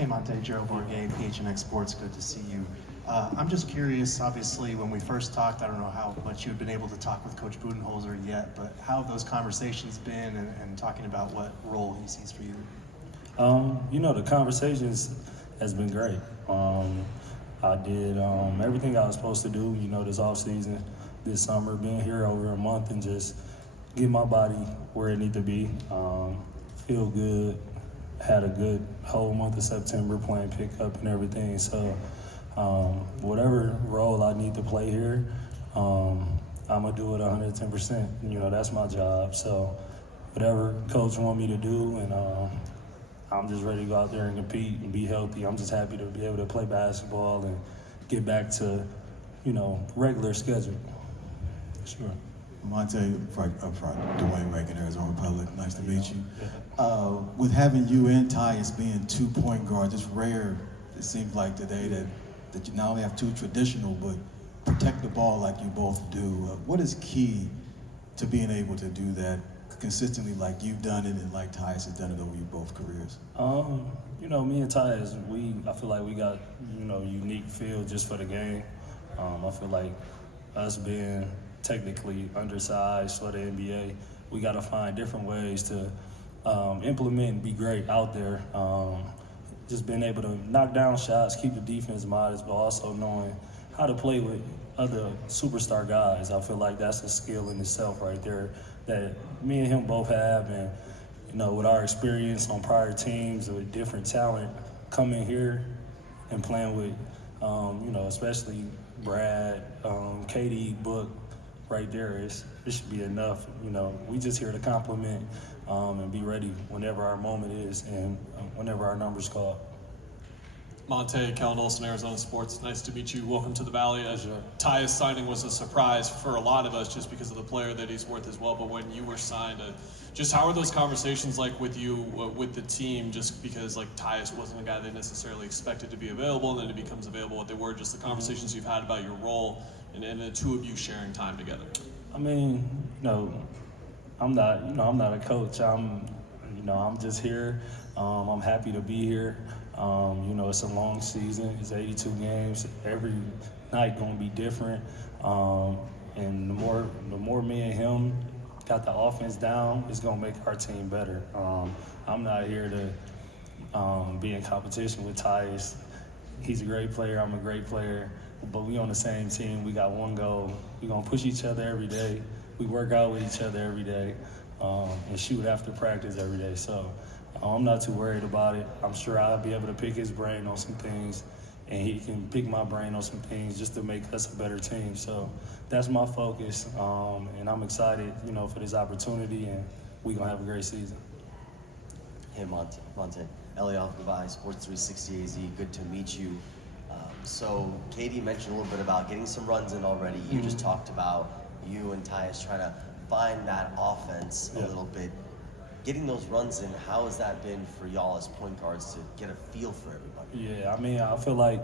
Hey Monte, Joe Borgay, PHNX Sports, good to see you. I'm just curious, obviously, when we first talked, I don't know how much you've been able to talk with Coach Budenholzer yet, but how have those conversations been and talking about what role he sees for you? The conversations has been great. I did everything I was supposed to do, this off season, this summer, being here over a month and just get my body where it need to be, feel good, had a good whole month of September playing pickup and everything. So whatever role I need to play here, I'm gonna do it 110%. That's my job. So whatever coach want me to do, and I'm just ready to go out there and compete and be healthy. I'm just happy to be able to play basketball and get back to, regular schedule. Sure. Monte, up front, Dwayne Rankin, Arizona Republic. Nice to meet you. With having you and Tyus being 2-point guards, it's rare, it seems like today, that you not only have two traditional, but protect the ball like you both do. What is key to being able to do that consistently like you've done it and like Tyus has done it over your both careers? Me and Tyus, I feel like we got, unique feel just for the game. I feel like us being technically undersized for the NBA, we got to find different ways to implement and be great out there. Just being able to knock down shots, keep the defense modest, but also knowing how to play with other superstar guys. I feel like that's a skill in itself right there that me and him both have. And, with our experience on prior teams with different talent, coming here and playing with, especially Brad, KD, Book, right there, it should be enough. We just here to compliment and be ready whenever our moment is and whenever our number's called. Monte, Kellen Olson, Arizona Sports. Nice to meet you. Welcome to the Valley. Sure. Tyus signing was a surprise for a lot of us just because of the player that he's worth as well. But when you were signed, just how are those conversations like with you, with the team, just because like Tyus wasn't a guy they necessarily expected to be available, and then it becomes available what they were, just the conversations you've had about your role and the two of you sharing time together? I'm not a coach. I'm just here. I'm happy to be here. It's a long season. It's 82 games. Every night gonna be different. And the more me and him got the offense down, it's gonna make our team better. I'm not here to be in competition with Tyus. He's a great player. I'm a great player. But we on the same team. We got one goal. We gonna push each other every day. We work out with each other every day, and shoot after practice every day. So I'm not too worried about it. I'm sure I'll be able to pick his brain on some things, and he can pick my brain on some things just to make us a better team. So that's my focus, and I'm excited, for this opportunity, and we're gonna have a great season. Hey Monte, Elliot Levi, Sports 360 AZ, good to meet you. So Katie mentioned a little bit about getting some runs in already. You just talked about you and Tyus trying to find that offense a little bit. Getting those runs in, how has that been for y'all as point guards to get a feel for everybody? Yeah, I feel like,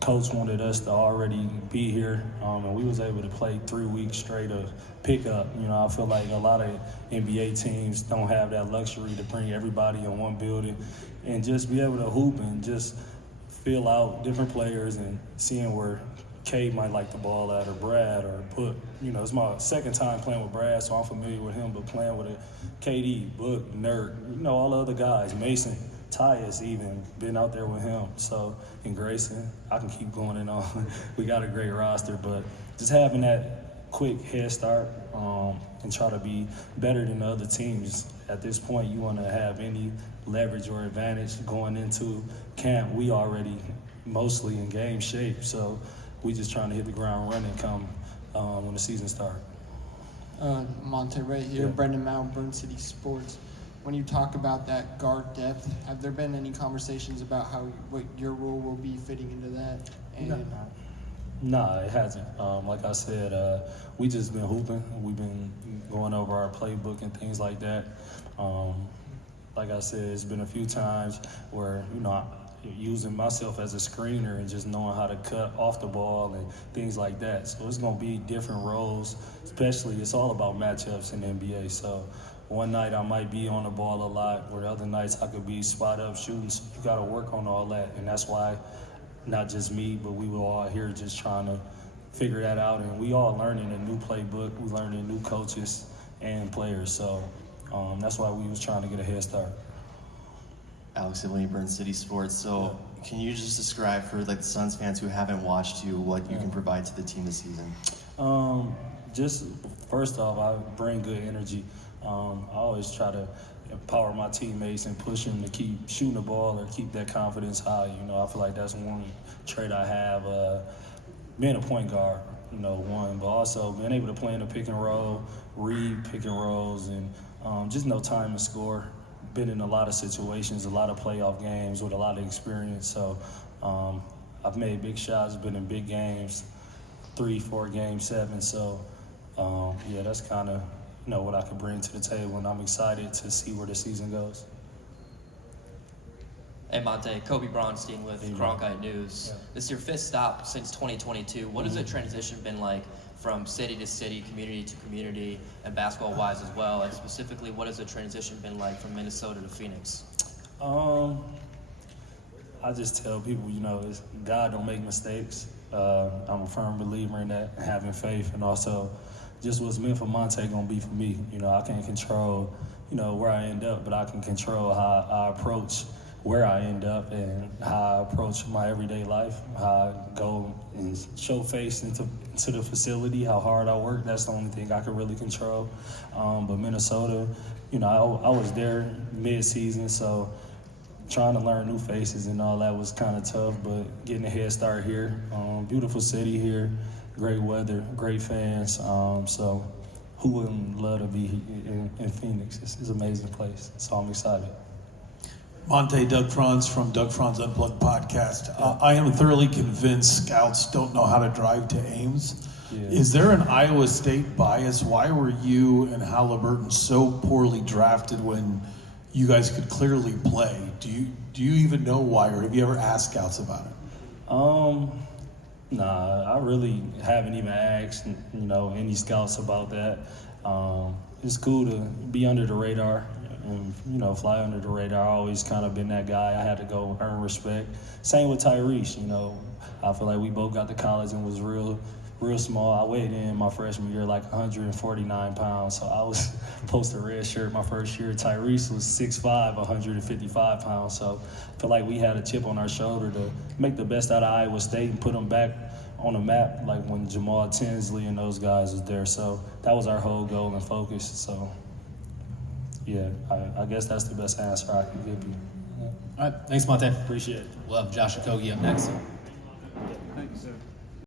Coach wanted us to already be here, and we was able to play 3 weeks straight of pickup. I feel like a lot of NBA teams don't have that luxury to bring everybody in one building and just be able to hoop and just feel out different players and seeing where K might like the ball at, or Brad, or Book. It's my second time playing with Brad, so I'm familiar with him, but playing with a KD, Book, Nurk, all the other guys, Mason, Tyus even, been out there with him. So, and Grayson, I can keep going and on. We got a great roster, but just having that quick head start and try to be better than the other teams. At this point, you want to have any leverage or advantage going into camp. We already mostly in game shape, so we just trying to hit the ground running come when the season starts. Monte right here, Brendan Mount, Burn City Sports. When you talk about that guard depth, have there been any conversations about what your role will be fitting into that? And Nah, it hasn't. Like I said, we just been hooping. We've been going over our playbook and things like that. Like I said, it's been a few times where, using myself as a screener and just knowing how to cut off the ball and things like that. So it's going to be different roles, especially it's all about matchups in the NBA. So one night I might be on the ball a lot, where the other nights I could be spot up shooting. So you got to work on all that, and that's why not just me, but we were all here just trying to figure that out. And we all learning a new playbook, we learning new coaches and players. So that's why we was trying to get a head start. Alex Elaine, Burn City Sports. So can you just describe for like the Suns fans who haven't watched you what you can provide to the team this season? Just first off, I bring good energy. I always try to empower my teammates and push them to keep shooting the ball or keep that confidence high. You know, I feel like that's one trait I have. Being a point guard, you know, one, but also being able to play in the pick and roll, read pick and rolls, and just know time and score. Been in a lot of situations, a lot of playoff games with a lot of experience. So I've made big shots, been in big games, 3, 4 game 7. So yeah, that's kind of what I can bring to the table, and I'm excited to see where the season goes. Hey Monte, Kobe Bronstein with Cronkite News. Yeah. This is your 5th stop since 2022. What has the transition been like from city to city, community to community, and basketball-wise as well? And specifically, what has the transition been like from Minnesota to Phoenix? I just tell people, God don't make mistakes. I'm a firm believer in that, having faith, and also just what's meant for Monte gonna be for me. I can't control, where I end up, but I can control how I approach where I end up and how I approach my everyday life, how I go and show face into the facility, how hard I work. That's the only thing I can really control. But Minnesota, I was there mid-season, so trying to learn new faces and all that was kind of tough, but getting a head start here. Beautiful city here, great weather, great fans. So who wouldn't love to be in Phoenix? It's an amazing place, so I'm excited. Monte, Doug Franz from Doug Franz Unplugged podcast. I am thoroughly convinced scouts don't know how to drive to Ames. Yeah. Is there an Iowa State bias? Why were you and Halliburton so poorly drafted when you guys could clearly play? Do you even know why, or have you ever asked scouts about it? Nah, I really haven't even asked, any scouts about that. It's cool to be under the radar and, fly under the radar. I always kind of been that guy. I had to go earn respect. Same with Tyrese, I feel like we both got to college and was real small. I weighed in my freshman year like 149 pounds, so I was post a red shirt my first year. Tyrese was 6'5", 155 pounds, so I feel like we had a chip on our shoulder to make the best out of Iowa State and put them back on the map, like when Jamal Tinsley and those guys was there. So that was our whole goal and focus. So yeah, I guess that's the best answer I can give you. All right, thanks, Monte. Appreciate it. We'll have Josh Okogie up next. Thank you, sir.